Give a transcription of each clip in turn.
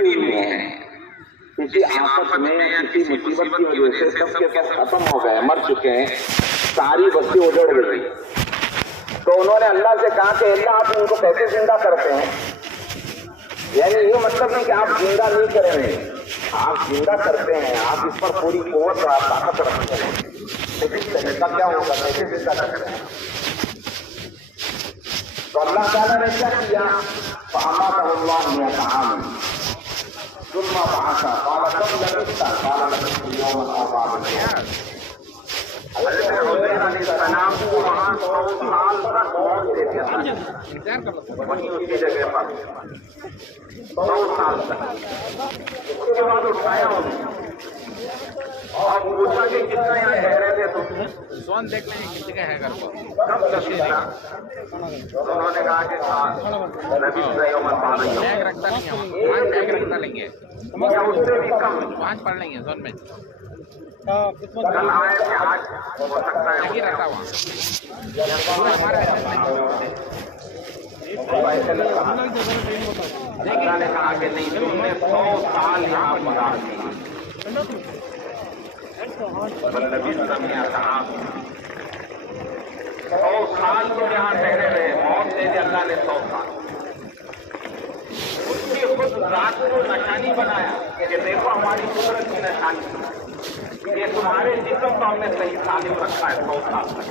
हैं, किसी आफत में किसी मुसीबत की वजह से सबके सब खत्म हो गए, मर चुके हैं, सारी बस्ती उजड़ गई। तो उन्होंने अल्लाह से कहा कि अल्लाह आप इनको कैसे जिंदा करते हैं? यानी ये मतलब नहीं कि आप जिंदा नहीं करेंगे, आप जिंदा करते हैं, आप इस पर पूरी कुव्वत और ताकत रखते हैं, लेकिन तरीका क्या होगा, कैसे जिंदा करते हैं? तो अल्लाह ताला ने क्या किया? वहीं उसी जगह पर 100 साल तक। उसके बाद उठाया और पूछा कि कितना यहाँ ठहरे थे तुम? सोन देख लेंगे किसी का है घर पर। कब लगा? उन्होंने कहा कि नबी बैग रखता नहीं है, 5 बैग रखता लेंगे या उससे भी कम 5 पढ़ लेंगे सोन में। कल आए थे, आज हो सकता है नहीं रहता वहाँ पूरा हमारा अल्लाह ने कहा कि नहीं, तुमने 100 साल यहाँ पर आ गए। नबी समिया कहा 100 साल तो यहाँ ठहरे रहे, मौत दे दी अल्लाह ने 100 साल। उसकी खुद रात को निशानी बनाया कि देखो हमारी कुदरत की निशानी, ये तुम्हारे जिस्म को हमने सही तालीम रखा है 100 साल तक,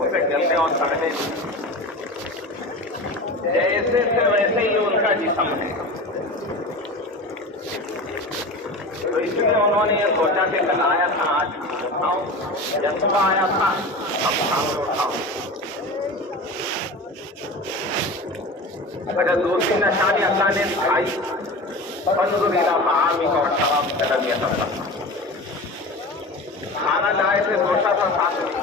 उसे गलने और सड़ने जैसे से वैसे ही उनका जिस्म है। तो इसलिए उन्होंने ये सोचा कि कल आया था आज उठाओ, या सुबह आया था अब शाम को उठाओ। अगर दूसरी निशानी अल्लाह ने दिखाई, खाना लाए थे सोचा था साथ में।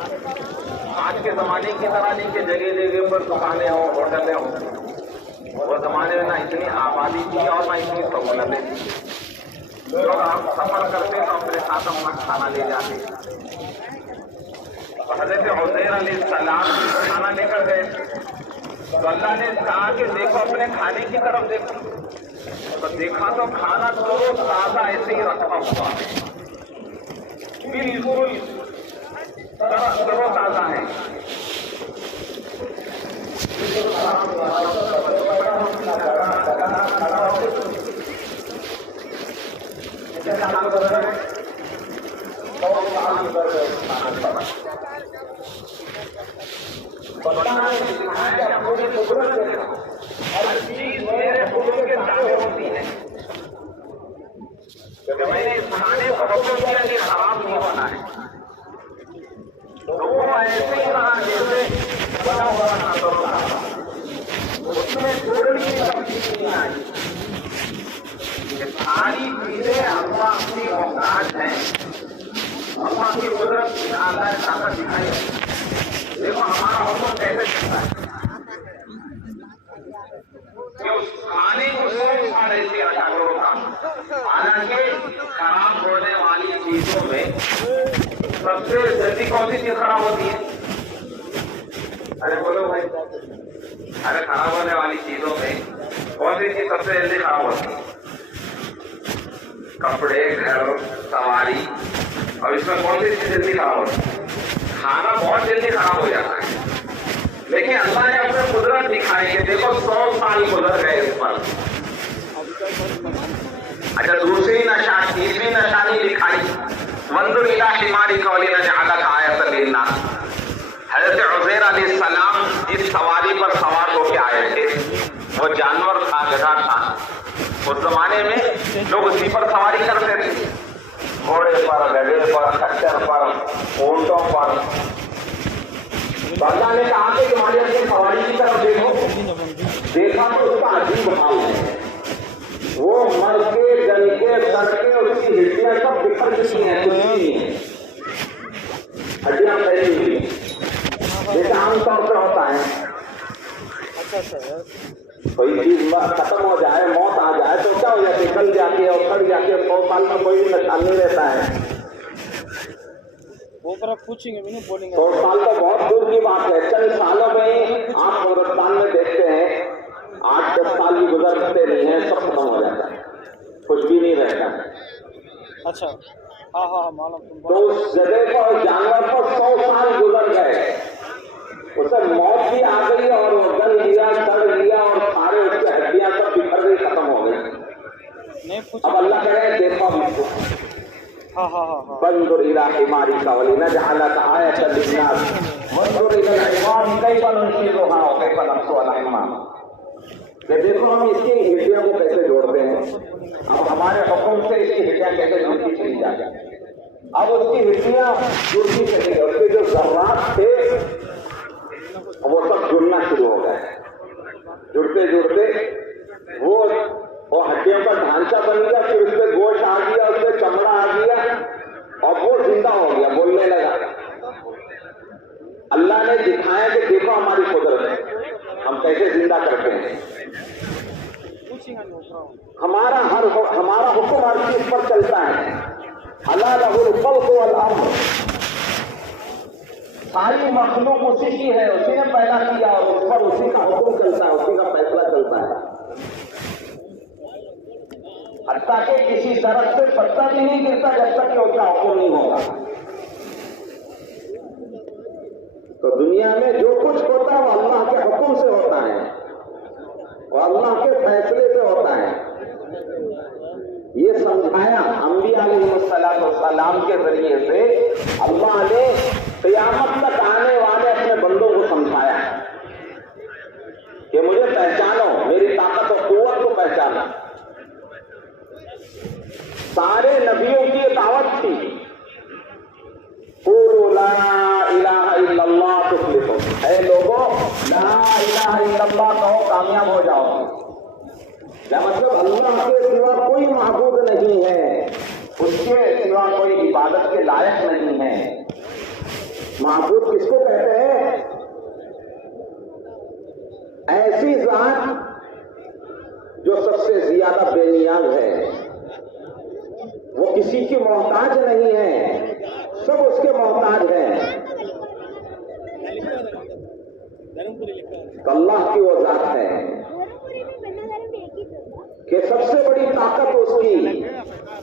आज के जमाने की तरह नहीं कि जगह जगह पर दुकानें हो, होटलें हो। वो जमाने में ना इतनी आबादी थी और ना इतनी सहूलतें थी। लोग आप सफर करते तो अपने साथ अपना खाना ले जाते। हज़रत उज़ैर अलैहिस्सलाम खाना लेकर गए तो अल्लाह ने कहा कि देखो अपने खाने की तरफ देखो। तो देखा तो खाना तरो ताजा ऐसे ही रखा हुआ है, बिल्कुल तरो ताजा है। हर चीज मेरे हुक्म के ताबे होती है। मैंने इस खाने को हुक्म दिया कि खराब नहीं होना है, तो वो ऐसे ही रहा जैसे बना हुआ था। उसमें थोड़ी सी तब्दीली नहीं आई। ये सारी चीजें अल्लाह की औकात है, अल्लाह की कुदरत की अल्लाह ने ताकत दिखाई। देखो हमारा हुक्म कैसे चलता है कि उस खाने को साढ़े से अच्छा करो का। हालांकि खराब होने वाली चीजों में सबसे जल्दी कौन सी चीज खराब होती है? अरे बोलो भाई, अरे खराब होने वाली चीजों में कौन सी चीज सबसे जल्दी खराब होती है? कपड़े, घर, सवारी। और इसमें कौन सी चीज जल्दी खराब होती है? खाना बहुत जल्दी खराब हो जाता है। लेकिन अल्लाह ने अपने कुदरत दिखाई कि देखो 100 साल गुजर गए इस पर। अच्छा, दूसरी निशानी, तीसरी निशानी दिखाई, वंजुर इला हिमारी कौली न जअलक आयतन लिन्नास। हज़रत उज़ैर अलैहिस्सलाम जिस सवारी पर सवार होकर आए थे वो जानवर था, गधा था। उस जमाने में लोग उसी पर सवारी करते थे, घोड़े पर, गधे पर, खच्चर पर, ऊंटों पर। तो अल्लाह ने कहा कि तुम्हारी अपनी सवारी की तरफ देखो। देखा तो उसका अजीब हाल है, वो मर के जल के सड़ के उसकी हड्डियां सब बिखर चुकी हैं, कुछ नहीं है, हड्डियां फैली हुई जैसे आमतौर पर होता है। कोई चीज खत्म हो जाए, मौत आ जाए तो क्या हो जाती है, गल जाती है और सड़ जाती है। 100 साल में कोई भी निशान नहीं रहता है। वो पर आप पूछेंगे भी नहीं, बोलेंगे 100 साल तो बहुत दूर की बात है। चंद सालों में ही आप हिंदुस्तान में देखते हैं 8-10 साल भी गुजरते नहीं है, सब खत्म हो जाता है। अच्छा हाँ हाँ हाँ मालूम तुम तो उस जगह पर जानवर पर 100 साल गुजर गए, उसे मौत भी आ गई और वो गल लिया, सड़ लिया और सारे उसकी हड्डियां सब बिखर गई, खत्म हो गई। नहीं कुछ अब अल्लाह कह रहे हैं देखो अब इसको, हाँ हाँ हाँ हाँ बंदुर इला हिमारिका वलिनजअलक आयतन लिन्नास वंदुर इला हिमार कैफा नुनशिजुहा व कैफा नक्सु अलैहिमा। ये देखो हम इसकी हड्डियों को कैसे जोड़ते हैं, अब हमारे हुक्म से इसकी हड्डियां कैसे जुड़ती चली जाती। अब उसकी हड्डियां जुड़ती चली गई, उसके जो जर्रात थे वो सब जुड़ना शुरू हो गए। जुड़ते जुड़ते वो हड्डियों का ढांचा बन गया, फिर उसपे गोश्त आ गया, उसपे चमड़ा आ गया और वो जिंदा हो गया, बोलने लगा। अल्लाह ने दिखाया कि देखो हमारी कुदरत है, हम कैसे जिंदा करते हैं। हमारा हुक्म हर चीज पर चलता है। अल्लाह लहुल खल्क़ु वल अम्र, सारी मखलूक उसी की है, उसी ने पैदा किया और उस पर उसी का हुक्म चलता है, उसी का फैसला चलता है। हत्ता के किसी दरख्त से पत्ता भी नहीं गिरता जब तक कि उसका हुक्म नहीं होगा। तो दुनिया में जो कुछ होता है वो अल्लाह के हुक्म से होता है और अल्लाह के फैसले से होता है। ये समझाया अंबिया अलैहिस्सलाम के जरिए से अल्लाह ने क़यामत तक आने वाले अपने बंदों को समझाया कि मुझे पहचानो, मेरी ताकत और कुव्वत को पहचानो। सारे नबियों की ये दावत थी, क़ूलू ला इलाहा इल्लल्लाह तुफ़्लिहू, ऐ लोगों ला इलाहा इल्लल्लाह कहो कामयाब हो जाओ। क्या मतलब? अल्लाह के सिवा कोई माबूद नहीं है, उसके सिवा कोई इबादत के लायक नहीं है। माबूद किसको कहते हैं? ऐसी जात जो सबसे ज्यादा बेनियाज है, वो किसी की मोहताज नहीं है, सब उसके मोहताज हैं। अल्लाह की वो जात है कि सबसे बड़ी ताकत उसकी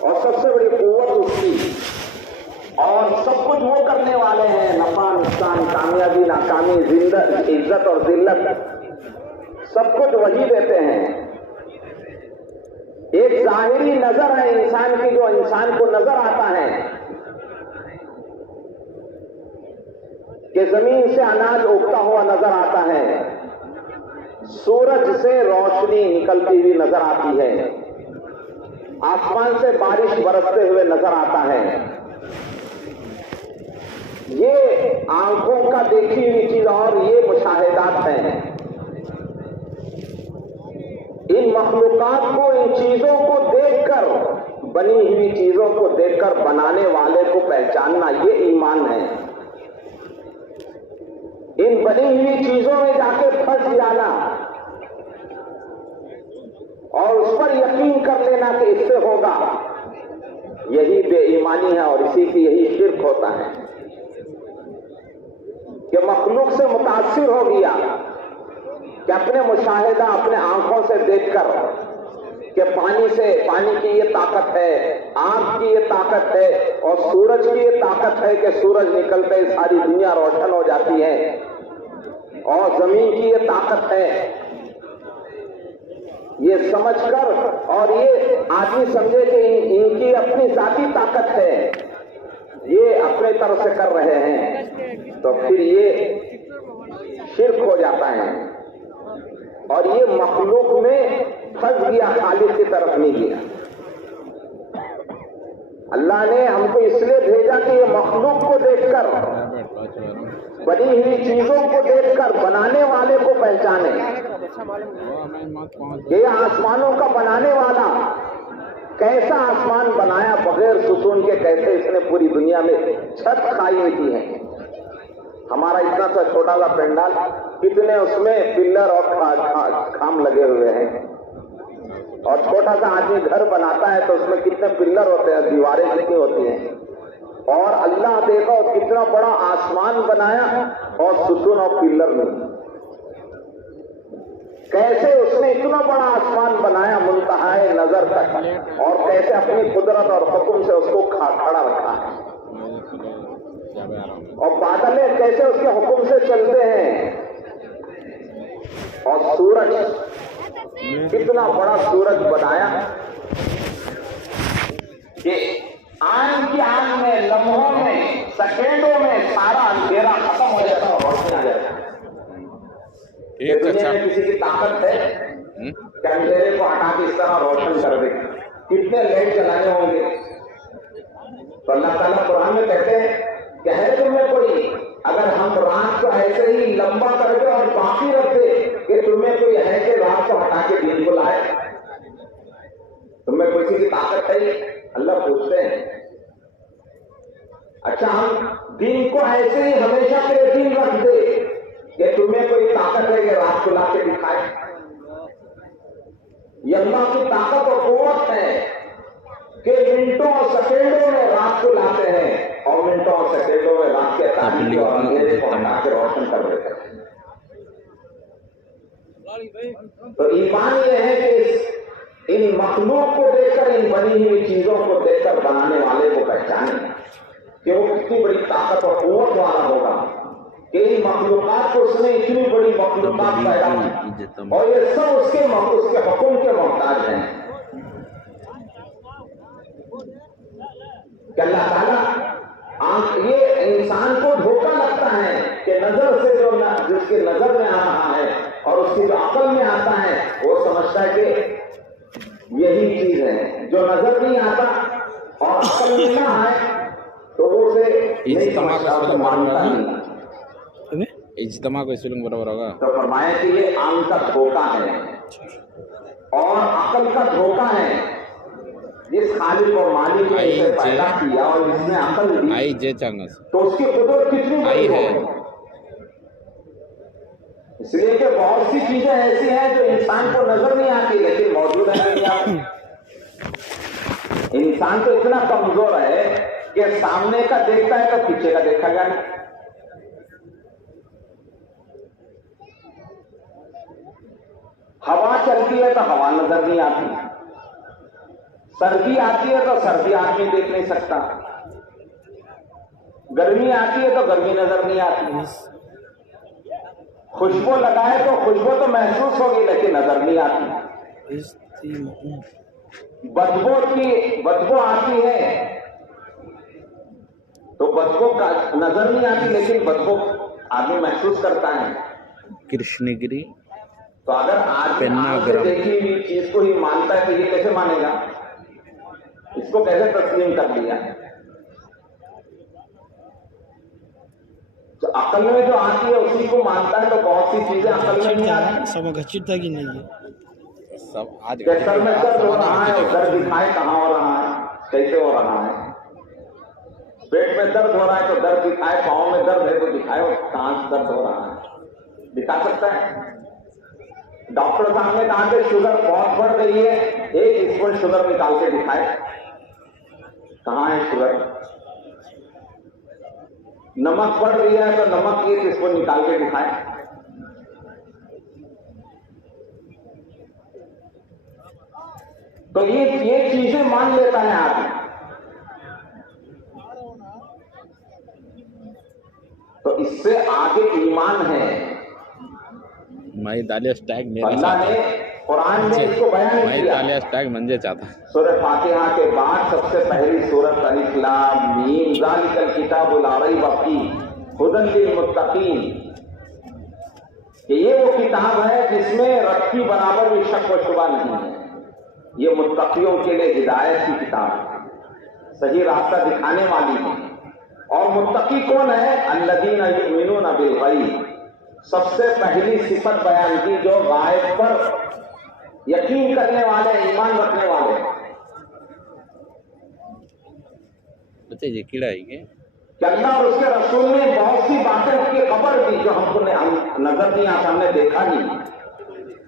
और सबसे बड़ी कुव्वत उसकी और सब कुछ वो करने वाले हैं। नफा नुकसान, कामयाबी नाकामी, इज्जत और जिल्लत, सब कुछ वही देते हैं। एक जाहिरी नजर है इंसान की, जो इंसान को नजर आता है कि जमीन से अनाज उगता हुआ नजर आता है, सूरज से रोशनी निकलती हुई नजर आती है, आसमान से बारिश बरसते हुए नजर आता है। ये आंखों का देखी हुई चीज और ये मुशाहिदात हैं। इन मखलूकात को, इन चीजों को देखकर, बनी हुई चीजों को देखकर बनाने वाले को पहचानना, ये ईमान है। इन बनी हुई चीजों में जाके फंस जाना और उस पर यकीन कर लेना कि इससे होगा, यही बेईमानी है और इसी की यही शिर्क होता है कि मखलूक से मुतासिर हो गया, कि अपने मुशाहिदा, अपने आंखों से देखकर कि पानी की ये ताकत है, आग की ये ताकत है और सूरज की ये ताकत है कि सूरज निकलते ही सारी दुनिया रोशन हो जाती है, और जमीन की ये ताकत है, ये समझकर और ये आदमी समझे कि इनकी अपनी जाती ताकत है, ये अपने तरफ से कर रहे हैं, तो फिर ये शिर्क हो जाता है और ये मखलूक में फंस गया, खालिक की तरफ नहीं गया। अल्लाह ने हमको इसलिए भेजा कि ये मखलूक को देखकर, बनी हुई चीजों को देखकर बनाने वाले को पहचाने। ये आसमानों का बनाने वाला कैसा आसमान बनाया बगैर सुकून के, कैसे इसने पूरी दुनिया में छत खाई की है। हमारा इतना सा छोटा सा पंडाल, कितने उसमें पिल्लर और खाम लगे हुए हैं, और छोटा सा आदमी घर बनाता है तो उसमें कितने पिल्लर होते हैं, दीवारें कितनी होती हैं। और अल्लाह देखो कितना बड़ा आसमान बनाया और सुकून और पिल्लर नहीं। कैसे उसने इतना बड़ा आसमान बनाया मुंतहाए नजर तक, और कैसे अपनी कुदरत और हुक्म से उसको खड़ा रखा है, और बादलें कैसे उसके हुक्म से चलते हैं, और सूरज कितना बड़ा सूरज बनाया कि आन की आन में, लम्हों में, सेकेंडों में सारा अंधेरा खत्म हो जाता और रोशनी आ जाता। दुनिया में किसी की ताकत है कि अंधेरे को हटा के इस तरह रोशन कर दे? कितने लाइट जलाने होंगे? तो अल्लाह ताला कुरान में कहते हैं कि है तुम्हें कोई, अगर हम रात को ऐसे ही लंबा करके और बाकी रखते कि तुम्हें कोई है कि रात को हटा के दिन को लाए? तुम्हें किसी की ताकत है? अल्लाह पूछते हैं। अच्छा, हम दिन को ऐसे ही हमेशा के दिन रख दे कि तुम्हें कोई ताकत है कि रात को लाके दिखाए? ये अल्लाह की ताकत और कुव्वत है कि मिनटों और सेकेंडों में रात को लाते हैं, और मिनटों और सेकेंडों में रात के तारीख और अंधेरे को हटा के रोशन कर देते हैं। तो ईमान ये है कि इन मखलूक को देखकर, इन बनी हुई चीजों को देखकर बनाने वाले को पहचाने कि वो कितनी बड़ी ताकत और कुव्वत वाला होगा कि इन मखलूकात को उसने इतनी बड़ी मखलूकात पैदा की, और ये सब उसके हुक्म के मोहताज हैं। कि अल्लाह ताला ये इंसान को धोखा लगता है कि नजर से जो जिसके नजर में आ रहा है और उसकी जो अकल में आता है, वो समझता है कि यही चीज है। जो नजर नहीं आता और अकल में ना आए तो वो उसे नहीं समझता, उसे मानता नहीं। इज्तिमा को स्पेलिंग बराबर होगा। तो फरमाया कि ये आम का धोखा है और अकल का धोखा है। जिस खालिक और मालिक ने इसे पैदा किया और इसने अकल दी, आई जे चांगस, तो उसकी कुदरत कितनी बड़ी है। इसलिए कि बहुत सी चीजें ऐसी हैं जो इंसान को नजर नहीं आती लेकिन मौजूद है दुनिया में। इंसान तो इतना कमजोर है कि सामने का देखता है तो पीछे का देखा जाए। हवा चलती है तो हवा नजर नहीं आती, सर्दी आती है तो सर्दी आदमी देख नहीं सकता, गर्मी आती है तो गर्मी नजर नहीं आती, खुशबू लगाए तो खुशबू तो महसूस होगी लेकिन नजर नहीं आती, बदबू आती है तो बदबू का नजर नहीं आती लेकिन बदबू आदमी महसूस करता है। कृष्णगिरी। तो अगर आदमी आंख से देखी हुई चीज को ही मानता है तो ये कैसे मानेगा? इसको कैसे तस्लीम कर लिया? तो अकल में जो आती है उसी को मानता है, तो बहुत सी चीजें अकल में नहीं आती। सब घचित था कि नहीं है सब आज सर में दर्द हो रहा है और दर्द दिखाए कहाँ हो रहा है, कैसे हो रहा है। पेट में दर्द हो रहा है तो दर्द दिखाए, पाँव में दर्द है तो दिखाए कहाँ से दर्द हो रहा है, दिखा सकता है। डॉक्टर साहब ने कहा कि शुगर बहुत बढ़ गई है, 1 स्पून शुगर निकाल के दिखाए, कहाँ है शुगर। नमक बढ़ रही है तो नमक 1 स्पून निकाल के दिखाए। तो ये चीजें मान लेता है आदमी। तो इससे आगे ईमान है। माई दालिया स्टैग मेरे अल्लाह ने कुरान में इसको बयान माई किया। दालिया स्टैग मंजे चाहता। सूरह फातिहा के बाद सबसे पहली सूरत अलिफ लाम मीम ज़ालिकल किताबु ला रैब फीह हुदन लिल मुत्तकीन। ये वो किताब है जिसमें रत्ती बराबर भी शक व शुबा नहीं है। ये मुत्तकियों के लिए हिदायत की किताब है, सही रास्ता दिखाने वाली है। और मुत्तकी कौन है? अल्लज़ीना युमिनूना बिल गैब। सबसे पहली सिफत बयान की जो गायब पर यकीन करने वाले, ईमान रखने वाले। बच्चे ये कीड़ा है क्या? कि अल्लाह और उसके रसूल ने बहुत सी बातें की खबर दी जो हमको नजर नहीं आता, हमने देखा नहीं,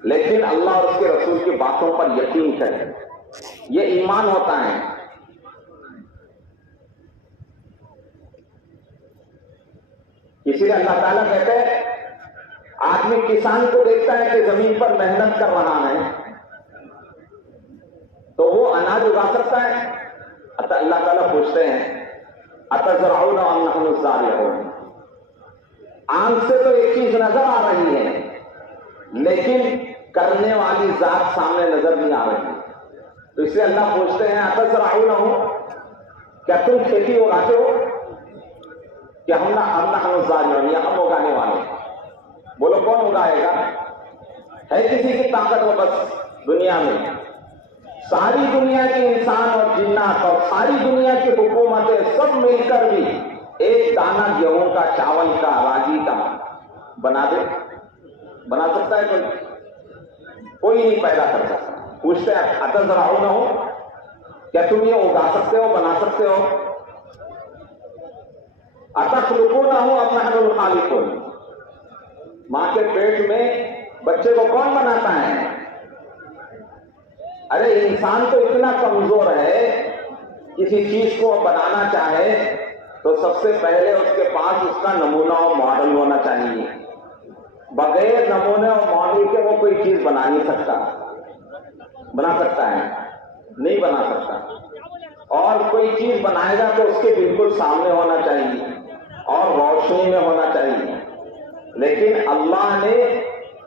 लेकिन अल्लाह और उसके रसूल की बातों पर यकीन करें, ये ईमान होता है। इसीलिए अल्लाह ताला कहते हैं आदमी किसान को देखता है कि जमीन पर मेहनत कर रहा है तो वो अनाज उगा सकता है। अल्लाह ताला पूछते हैं अतज़रऊना अम नहनु ज़ारिऊन, आंख से तो एक चीज नजर आ रही है लेकिन करने वाली जात सामने नजर नहीं आ रही। तो इसलिए अल्लाह पूछते हैं अतज़रऊना, क्या तुम खेती उगाते हो? क्या हम नहनु ज़ारिऊन, या हम उगाने वाले? बोलो कौन उगाएगा? है किसी की ताकत वो? बस दुनिया में सारी दुनिया के इंसान और जिन्नात और सारी दुनिया की हुकूमतें सब मिलकर भी एक दाना गेहूं का, चावल का, रागी का बना सकता है कोई? कोई नहीं पैदा कर सकता। पूछते हैं अतज़रऊना, क्या तुम ये उगा सकते हो, बना सकते हो? अतख़्लुक़ूना अम नहनुल ख़ालिक़ून, मां के पेट में बच्चे को कौन बनाता है? अरे इंसान तो इतना कमजोर है, किसी चीज को बनाना चाहे तो सबसे पहले उसके पास उसका नमूना और मॉडल होना चाहिए। बगैर नमूने और मॉडल के वो कोई चीज बना नहीं सकता। बना सकता है? नहीं बना सकता। और कोई चीज बनाएगा तो उसके बिल्कुल सामने होना चाहिए और रोशनी में होना चाहिए। लेकिन अल्लाह ने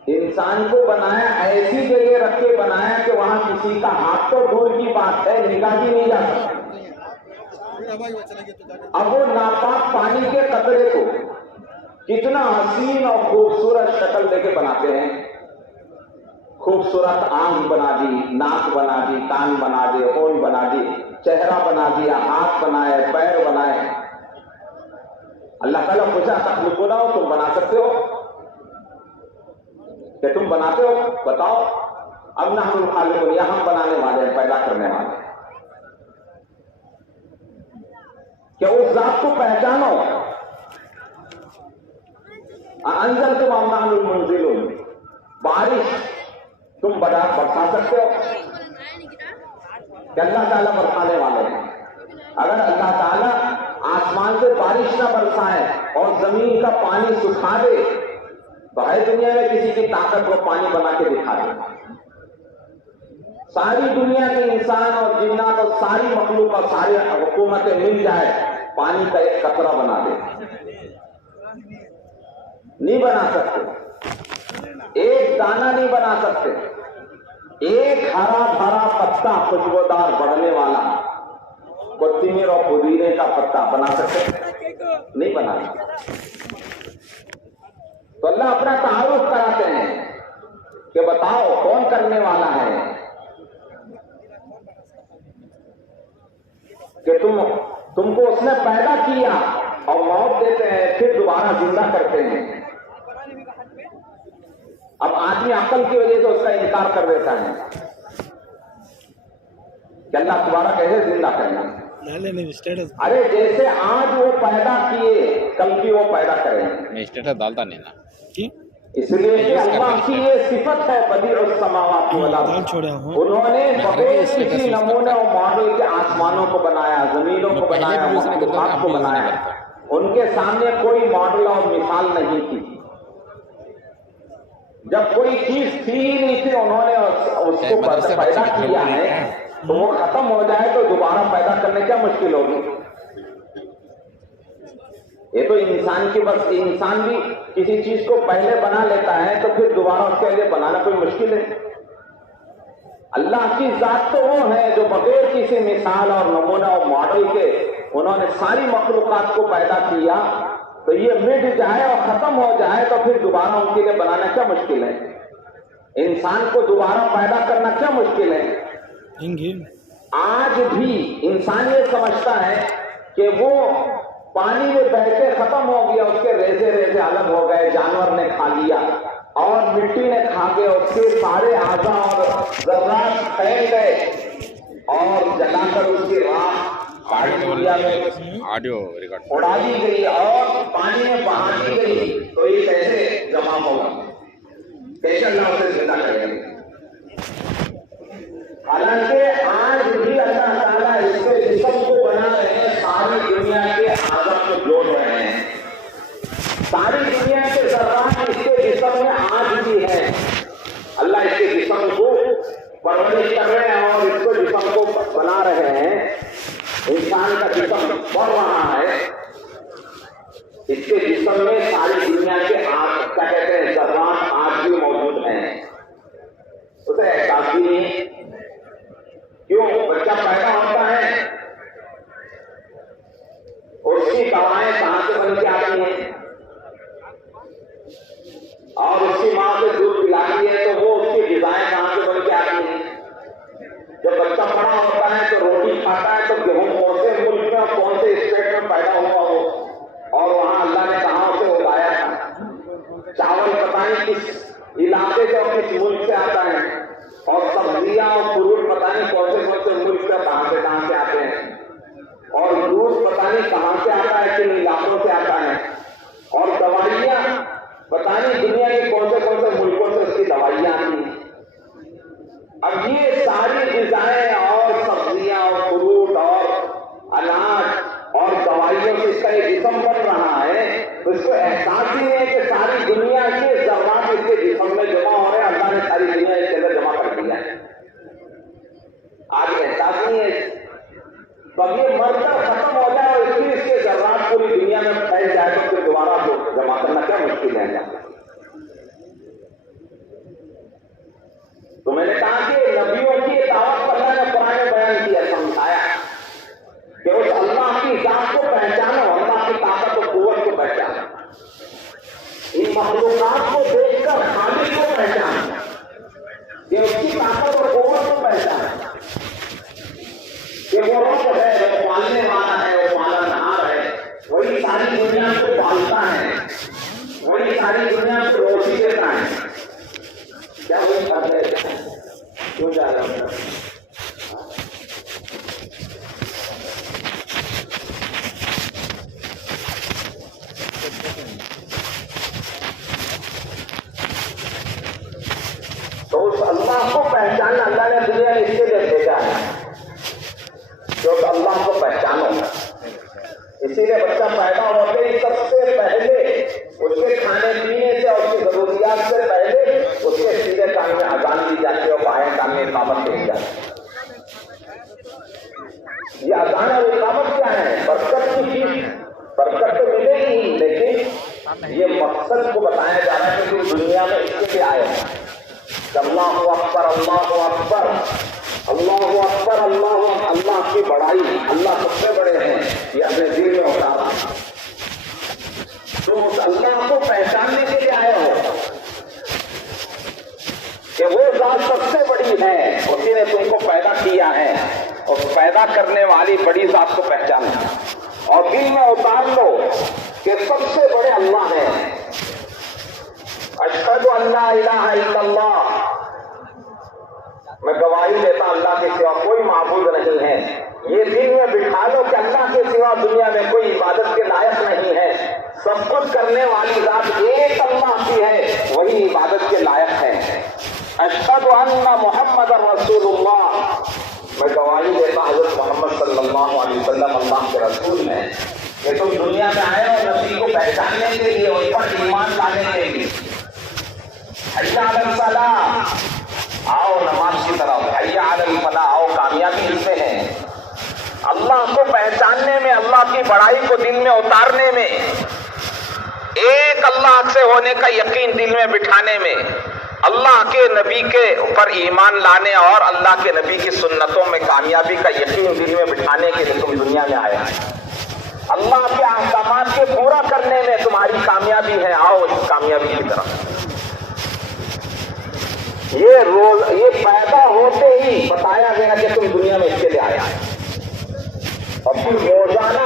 इंसान को बनाया, ऐसी जगह रख के बनाया कि वहां किसी का हाथ तो दूर की बात है, निकाह भी नहीं जा सकता। अब वो नापाक पानी के कतरे को कितना हसीन और खूबसूरत शक्ल देके बनाते हैं। खूबसूरत आंख बना दी, नाक बना दी, कान बना दिए, होंठ बना दी, चेहरा बना दिया, हाथ बनाए, पैर बनाए। अल्लाह ताला पूछा तख़्लुक़ूना, तुम बना सकते हो? क्या तुम बनाते हो? बताओ। अब नहनुल ख़ालिक़ून, या हम बनाने वाले हैं, पैदा करने वाले। क्या उस जात को पहचानो? अंज़लतुम अम नहनुल मुनज़िलून, बारिश तुम बरसा सकते हो? क्या अल्लाह ताला बरसाने वाले हैं? अगर अल्लाह ताला आसमान से बारिश ना बरसाए और जमीन का पानी सुखा दे तो है दुनिया में किसी की ताकत को पानी बना के दिखा दे? सारी दुनिया के इंसान और जिन्नात और सारी मखलूक और सारी हुकूमतें मिल जाए, पानी का एक कतरा बना दे? नहीं बना सकते। एक दाना नहीं बना सकते। एक हरा भरा पत्ता खुशबूदार बढ़ने वाला कोथिमीर और पुदीने का पत्ता बना सकते? नहीं बना सकते। तो अल्लाह अपना तारुफ कराते हैं कि बताओ कौन करने वाला है, कि तुमको उसने पैदा किया और मौत देते हैं, फिर दोबारा जिंदा करते हैं। अब आदमी अकल की वजह से उसका इनकार कर देता है कि अल्लाह दोबारा कैसे जिंदा करना? अरे जैसे आज वो पैदा किए, कल की वो पैदा करेंगे। स्टेटस डालता नहीं ना, इसलिए अल्लाह की ये सिफत है बदीउस समावाति वल अर्ज़। उन्होंने बगैर किसी नमूने और मॉडल के आसमानों को बनाया, जमीनों को बनाया, मखलूक़ात को बनाया। उनके सामने कोई मॉडल और मिसाल नहीं थी। जब कोई चीज थी ही नहीं थी, उन्होंने उसको पैदा किया है, तो वो खत्म हो जाए तो दोबारा पैदा करने क्या मुश्किल होगी? ये तो इंसान की बस, इंसान भी किसी चीज को पहले बना लेता है तो फिर दोबारा उसके लिए बनाना कोई मुश्किल है? अल्लाह की जात तो वो है जो बगैर किसी मिसाल और नमूना और मॉडल के उन्होंने सारी मखलूक़ात को पैदा किया, तो ये मिट जाए और खत्म हो जाए तो फिर दोबारा उनके लिए बनाना क्या मुश्किल है? इंसान को दोबारा पैदा करना क्या मुश्किल है? आज भी इंसान ये समझता है कि वो पानी में बह के खत्म हो गया, उसके रेजे रेजे अलग हो गए, जानवर ने खा लिया और मिट्टी ने खा के उसके सारे आज़ा और ज़र्रात फैल गए और जलाकर उसकी राख ऑडियो रिकॉर्ड उड़ा दी गई और पानी में बहा दी गई। तो ये कैसे जमा होगा? कैसे अल्लाह उसे जिंदा करेंगे? हालांकि आज भी अल्लाह ताला इसके जिस्म को बना रहे हैं, सारी दुनिया के आज़ा को जोड़ रहे हैं, सारी दुनिया के ज़र्रात इसके जिस्म में बना रहे हैं, इंसान का जिस्म बढ़ रहा है, इसके जिस्म में सारी दुनिया के आग क्या कहते हैं जर्रात आज भी मौजूद हैं, उसे एहसास भी नहीं। क्यों? बच्चा पैदा होता है, उसकी दवाएं कहां से बन के आती हैं और उसकी मां से दूध पिलाती है तो वो उसकी ग़िज़ाएं कहां से बन के आती हैं। जब बच्चा बड़ा होता है तो रोटी खाता है तो गेहूं कौन से मुल्क में कौन से स्टेट में पैदा हुआ हो और वहां अल्लाह ने कहां उसे उगाया था। चावल पता नहीं किस इलाके से और किस मुल्क से आता है और सब्जियां और फ्रूट पता नहीं कौन से मुल्क से कहां से आते हैं और दूध पता नहीं कहां से आता है, किन इलाकों से आता है और दवाइयां पता नहीं दुनिया के कौन से मुल्कों से उसकी दवाइयां आती हैं। अब ये सारी ग़िज़ाएं और सब्जियां और फ्रूट और अनाज और दवाइयों से इसका एक जिस्म बन रहा है, तो इसको एहसास ही नहीं है कि सारी दुनिया के ज़र्रात इसके जिस्म में जमा हो रहे हैं। अल्लाह ने सारी दुनिया इसके अंदर जमा कर दिया है, आज एहसास नहीं है। तो अब ये मरकर खत्म हो जाए और इसलिए इसके ज़र्रात पूरी दुनिया में फैल जाए तो फिर दोबारा जमा करना क्या मुश्किल है। तो मैंने कहा कि नबियों की दावत अल्लाह ने कुरान में बयान किया, समझाया कि उस अल्लाह की जात को पहचानो, अल्लाह की ताकत और कुव्वत को पहचानो, इन मखलूकात को देखकर खालिक को पहचानो, कि उसकी ताकत और कुव्वत को पहचानो कि वो रब है, वो पालने वाला है, वो पालनहार है, वही सारी दुनिया को पालता है, वही सारी दुनिया को रोटी देता है। क्या वही बात है? क्यों जा रहा है? तो उस अल्लाह को पहचानना अल्लाह ने दुनिया में इसके लिए भेजा है जो अल्लाह को पहचानो। इसीलिए बच्चा पैदा होते ही सबसे पहले उसके खाने पीने से और उसकी जरूरियात से पहले उसके सीधे कान में अजान दी जाती है और बाएं कान में इकामत दी जाती है। ये अजान और इकामत क्या है? बरकत की चीज, बरकत तो मिलेगी ही, लेकिन ये मकसद को बताया जा रहा है कि दुनिया में इसके लिए आए हैं। अल्लाहु अकबर, अल्लाहु अकबर, अल्लाहु अकबर, अल्लाह की बड़ाई, अल्लाह सबसे बड़े हैं, ये अपने दिल में उतारा। तो उस अल्लाह को पहचानने के लिए आए हो कि वो जात सबसे बड़ी है, उसी ने तुमको पैदा किया है और पैदा करने वाली बड़ी जात को पहचानो और दिल में उतार लो कि सबसे बड़े अल्लाह हैं। अशहदु अल्ला इलाहा इल्लल्लाह, मैं गवाही देता अल्लाह के सिवा कोई माबूद नहीं है। ये दिल में बिठा लो कि अल्लाह के सिवा दुनिया में कोई इबादत के लायक नहीं है। सब कुछ करने वाली जात एक अल्लाह की है, वही इबादत के लायक है। अशहदु अन्ना मुहम्मदर रसूलुल्लाह, मैं गवाही देता हज़रत मोहम्मद सल्लल्लाहु अलैहि वसल्लम अल्लाह के रसूल हैं। ये तुम दुनिया में आए हो नबी को पहचानने के लिए, उस पर ईमान लाने के लिए। हय्या अलल सलाह, आओ नमाज की तरफ, हय्या अलल फलाह, आओ कामयाबी इससे है। अल्लाह को पहचानने में, अल्लाह की बड़ाई को दिल में उतारने में, एक अल्लाह से होने का यकीन दिल में बिठाने में, अल्लाह के नबी के ऊपर ईमान लाने और अल्लाह के नबी की सुन्नतों में कामयाबी का यकीन दिल में बिठाने के लिए तुम दुनिया में आए। अल्लाह के अहकामात के पूरा करने में तुम्हारी कामयाबी है, आओ इस कामयाबी की तरफ। ये पैदा होते ही बताया गया कि तुम दुनिया में इसके लिए आया और फिर रोजाना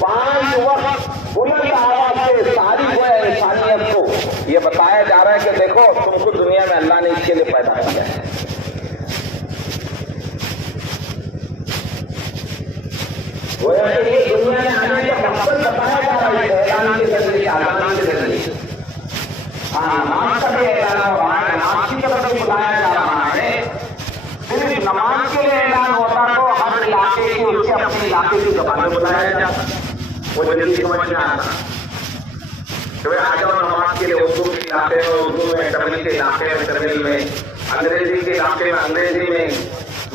5 वक्त बुलंद आवाज से सारी इंसानियत को ये बताया जा रहा है कि देखो तुमको दुनिया में अल्लाह ने इसके लिए पैदा किया है। वो ये दुनिया में आने का मकसद बताया जा रहा है, ऐलान के जरिए, आज़ान के जरिए। नमाज का भी ऐलान हो रहा है, नमाज की तरफ भी बुलाया जा रहा है। सिर्फ नमाज के लिए ऐलान होता तो हर इलाके की उसके अपने इलाके की ज़बान में बुलाया जाता, वो जल्दी समझ में आता। तो आ जाओ नमाज के लिए उर्दू के इलाके में उर्दू में, तमिल के इलाके में तमिल में, अंग्रेजी के इलाके में अंग्रेजी में,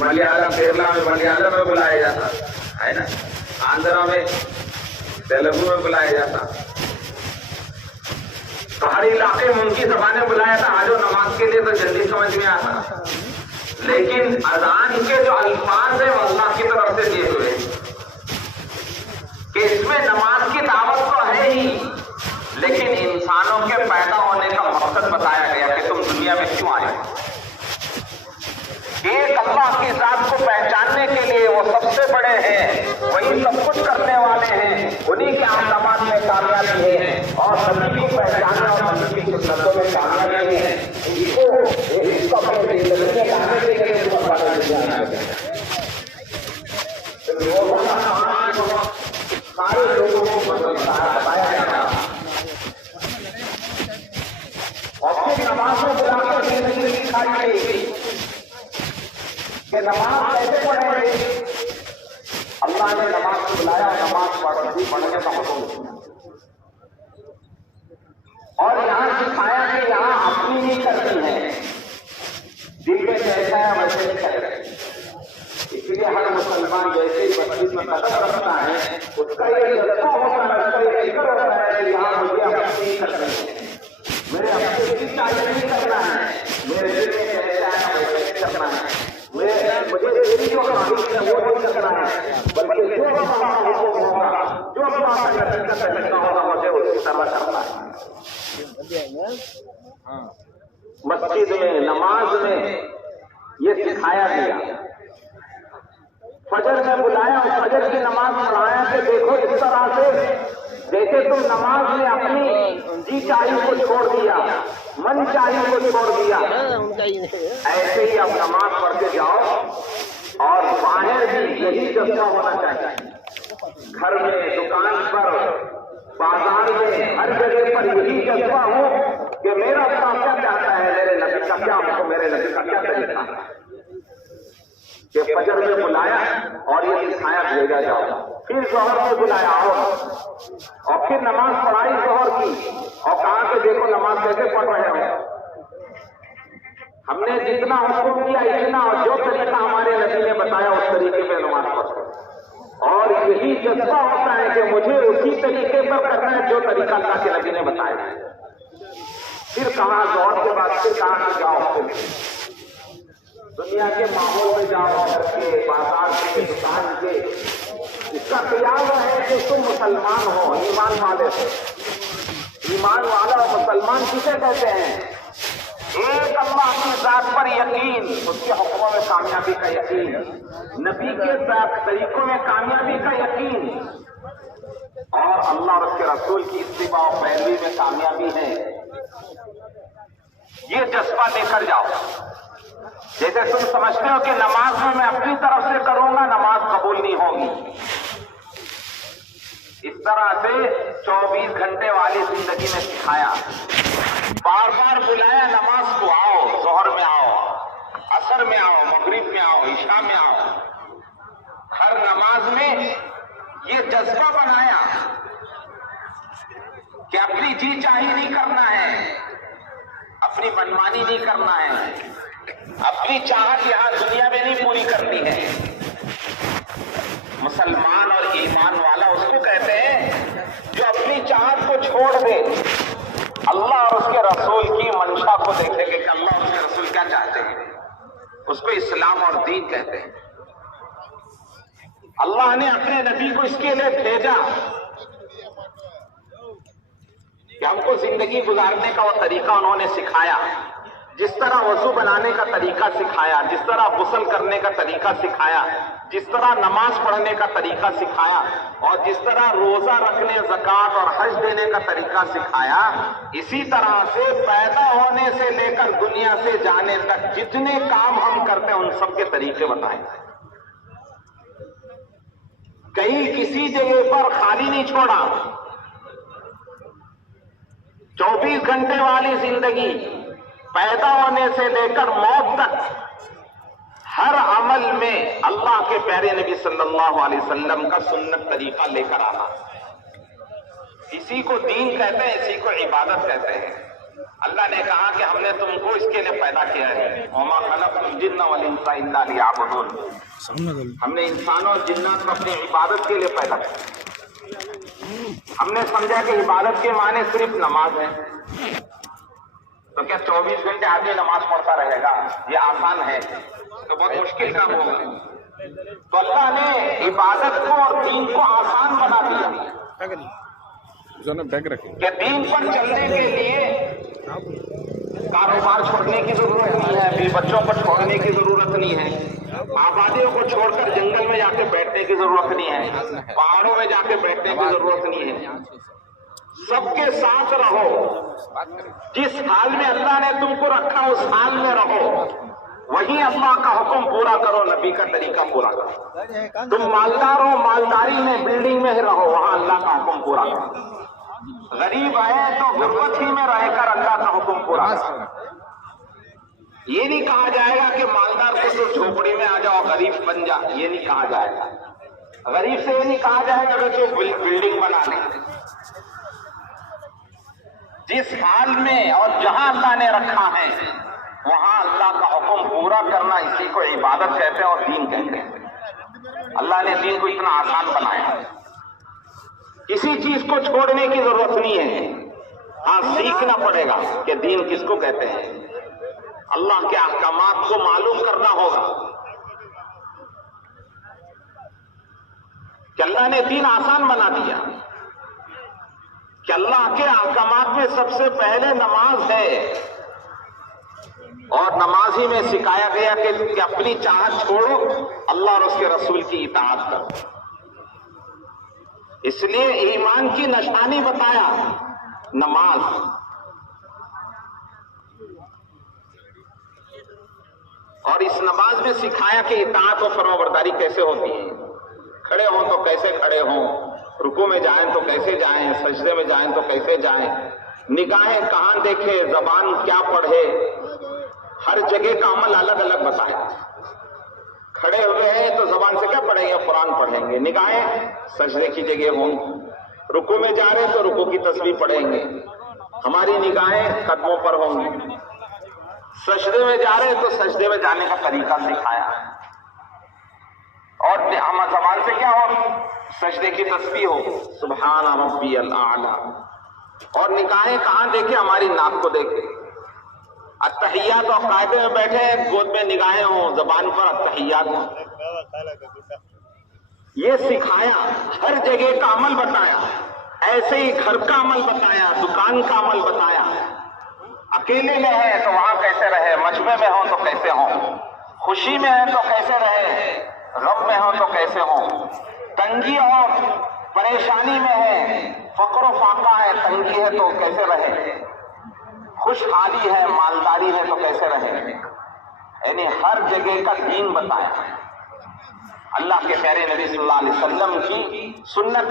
मलयालम केरला में मलयालम में बुलाया जाता है ना, आंध्रा में तेलुगु में बुलाया जाता, पहाड़ी इलाके में उनकी जबानें बुलाया था। आज नमाज के लिए तो जल्दी समझ में आता, लेकिन अजान के जो अल्फाज है वो अल्लाह की तरफ से दिए हुए कि इसमें नमाज की दावत तो है ही, लेकिन इंसानों के पैदा होने का मकसद बताया गया कि तुम दुनिया में क्यों आए। एक अल्लाह की जात को पहचानने के लिए वो सबसे बड़े हैं, वही सब कुछ करने वाले हैं, उन्हीं के आज़मात में कामयाबी है और नबी की पहचान और नबी की सुन्नतों में कामयाबी है। इसको अपने जिंदगी में लाने के लिए सारे लोगों को बताया जाता और फिर नमाज में बुलाकर जिंदगी सिखाई गई कि नमाज कैसे पढ़ेंगे। अल्लाह ने नमाज को बुलाया, नमाज पढ़ने का हुक्म दिया और यहाँ सिखाया कि यहाँ अपनी नहीं करनी है, दिल में जैसा है वैसे नहीं कर रहे। इसलिए हर मुसलमान जैसे ही मस्जिद में कदम रखता है उसका ये जज्बा होता है, उसका ये फिक्र होता है कि यहाँ मुझे अपनी नहीं करनी है, मेरे अपनी की चाहिए नहीं करना है, मेरे दिल में कैसा है वैसे नहीं करना है, मुझे देरी जो मालिक है वो नहीं करना है, बल्कि जो होगा जो अपना तरीका होगा मुझे उसी तरह करना है। मस्जिद में नमाज में ये सिखाया गया। फजर में बुलाया और फजर की नमाज पढ़ाया कि देखो इस तरह से जैसे तुम नमाज में अपनी जी चाही को छोड़ दिया, मन चाही को छोड़ दिया, ऐसे ही अब नमाज पढ़ के जाओ और बाहर भी यही जज्बा होना चाहिए। घर में, दुकान पर, बाजार में, हर जगह पर यही जज्बा हो कि मेरा अल्लाह क्या चाहता है, मेरे नबी का क्या हमको, मेरे नबी का क्या तरीका है। कि फजर में बुलाया और ये सिखाया भेजा जाओ, फिर जोहर में बुलाया आओ और फिर नमाज पढ़ाई जोहर की और कहा कि देखो नमाज कैसे पढ़ रहे हो। हमने जितना हुक्म किया इतना, और जो तरीका हमारे नबी ने बताया उस तरीके में नमाज पढ़ो। और यही जज्बा होता है कि मुझे उसी तरीके पर करना है जो तरीका अल्लाह के नबी ने बताया। फिर कहा जोहर के बाद फिर कहा कि जाओ दुनिया के माहौल में जाओ, घर के, बाजार के, दुकान के, इसका तैयार है कि तुम मुसलमान हो, ईमान वाले हो। ईमान वाला और मुसलमान किसे कहते हैं? एक अल्लाह की जात पर यकीन, उसके हुक्मों में कामयाबी का यकीन, नबी के तरीकों में कामयाबी का यकीन और अल्लाह और उसके रसूल की इत्तिबा और पैरवी में कामयाबी है। ये जज्बा लेकर जाओ। जैसे तुम समझते हो कि नमाज में मैं अपनी तरफ से करूंगा, नमाज कबूल नहीं होगी, इस तरह से 24 घंटे वाली जिंदगी में सिखाया। बार बार बुलाया नमाज को, आओ, जोहर में आओ, असर में आओ, मगरिब में आओ, इशा में आओ। हर नमाज में ये जज्बा बनाया कि अपनी जी चाही नहीं करना है, अपनी मनमानी नहीं करना है, अपनी चाहत यहां दुनिया में नहीं पूरी करनी है। मुसलमान और ईमान वाला उसको कहते हैं जो अपनी चाहत को छोड़ दे, अल्लाह और उसके रसूल की मंशा को देखे कि अल्लाह और उसके रसूल क्या चाहते हैं, उसको इस्लाम और दीन कहते हैं। अल्लाह ने अपने नबी को इसके लिए भेजा कि हमको जिंदगी गुजारने का वो तरीका उन्होंने सिखाया। जिस तरह वजू बनाने का तरीका सिखाया, जिस तरह गुस्ल करने का तरीका सिखाया, जिस तरह नमाज पढ़ने का तरीका सिखाया और जिस तरह रोजा रखने, ज़कात और हज देने का तरीका सिखाया, इसी तरह से पैदा होने से लेकर दुनिया से जाने तक जितने काम हम करते हैं उन सब के तरीके बताए। कहीं किसी जगह पर खाली नहीं छोड़ा। 24 घंटे वाली जिंदगी, पैदा होने से लेकर मौत तक हर अमल में अल्लाह के प्यारे नबी सल्लल्लाहु अलैहि वसल्लम का सुन्नत तरीका लेकर आना। इसी को दीन कहते हैं, इसी को इबादत कहते हैं। अल्लाह ने कहा कि हमने तुमको इसके लिए पैदा किया है, वमा खलक़तुल जिन्ना वल इंसा इल्ला लियअबुदून। हमने इंसानों और जिन्नात को अपनी इबादत के लिए पैदा किया। हमने समझा कि इबादत के माने सिर्फ नमाज है, तो क्या 24 घंटे आदमी नमाज पढ़ता रहेगा? ये आसान है? तो बहुत मुश्किल काम होगा। तो अल्लाह ने इबादत को और दीन को आसान बना दिया कि दीन पर चलने के लिए कारोबार छोड़ने की जरूरत नहीं है, फिर बच्चों को छोड़ने की जरूरत नहीं है, आबादियों को छोड़कर जंगल में जाके बैठने की जरूरत नहीं है, पहाड़ों में जाके बैठने की जरूरत नहीं है। सबके साथ रहो, जिस हाल में अल्लाह ने तुमको रखा उस हाल में रहो, वहीं अल्लाह का हुक्म पूरा करो, नबी का तरीका पूरा करो। तुम मालदार हो, मालदारी में बिल्डिंग में ही रहो, वहां अल्लाह का हुक्म पूरा करो। गरीब है तो गुर्बत ही में रहकर अल्लाह का हुक्म पूरा करो। ये नहीं कहा जाएगा कि मालदार को तो झोपड़ी में आ जाओ, गरीब बन जा, ये नहीं कहा जाएगा। गरीब से ये नहीं कहा जाएगा कि तो बिल्डिंग बना ले। जिस हाल में और जहां अल्लाह ने रखा है वहां अल्लाह का हुक्म पूरा करना, इसी को इबादत कहते हैं और दीन कहते हैं। अल्लाह ने दीन को इतना आसान बनाया है, किसी चीज को छोड़ने की जरूरत नहीं है। हाँ, सीखना पड़ेगा कि दीन किसको कहते हैं, अल्लाह के अहकामात को मालूम करना होगा कि अल्लाह ने दीन आसान बना दिया, कि अल्लाह के अहकामात में सबसे पहले नमाज है और नमाज ही में सिखाया गया कि अपनी चाहत छोड़ो, अल्लाह और उसके रसूल की इताअत करो। इसलिए ईमान की निशानी बताया नमाज। और इस नमाज में सिखाया कि इताअत और फरमाबरदारी कैसे होती है। खड़े हों तो कैसे खड़े हों, रुकू में जाएं तो कैसे जाएं, सजदे में जाएं तो कैसे जाएं, निगाहें कहां देखे, जबान क्या पढ़े, हर जगह का अमल अलग अलग बताया। खड़े हुए हैं तो जबान से क्या पढ़ेंगे, कुरान पढ़ेंगे, निगाहें सजदे की जगह होंगी, रुकू में जा रहे हैं तो रुकू की तस्बीह पढ़ेंगे, हमारी निगाहें कदमों पर होंगी, सजदे में जा रहे हैं तो सजदे में जाने का तरीका सिखाया। और हम जबान से क्या हो, सजदे की तस्बीह हो, सुभान रब्बियल आला, और निगाहें कहां देखे, हमारी नाक को देखे। अत्तहियात और कायदे में बैठे, गोद में निगाहें हो, जबान पर अत्तहियात हो। ये सिखाया, हर जगह का अमल बताया। ऐसे ही घर का अमल बताया, दुकान का अमल बताया। अकेले में है तो वहां कैसे रहे, मजमे में हो तो कैसे हो, खुशी में है तो कैसे रहे, गम में हो तो कैसे हो, तंगी और परेशानी में है, फक्र फाका है, तंगी है तो कैसे रहे, खुशहाली है, मालदारी है तो कैसे रहे। यानी हर जगह का दीन बताया। अल्लाह के प्यारे नबी सल्लल्लाहु अलैहि वसल्लम की सुन्नत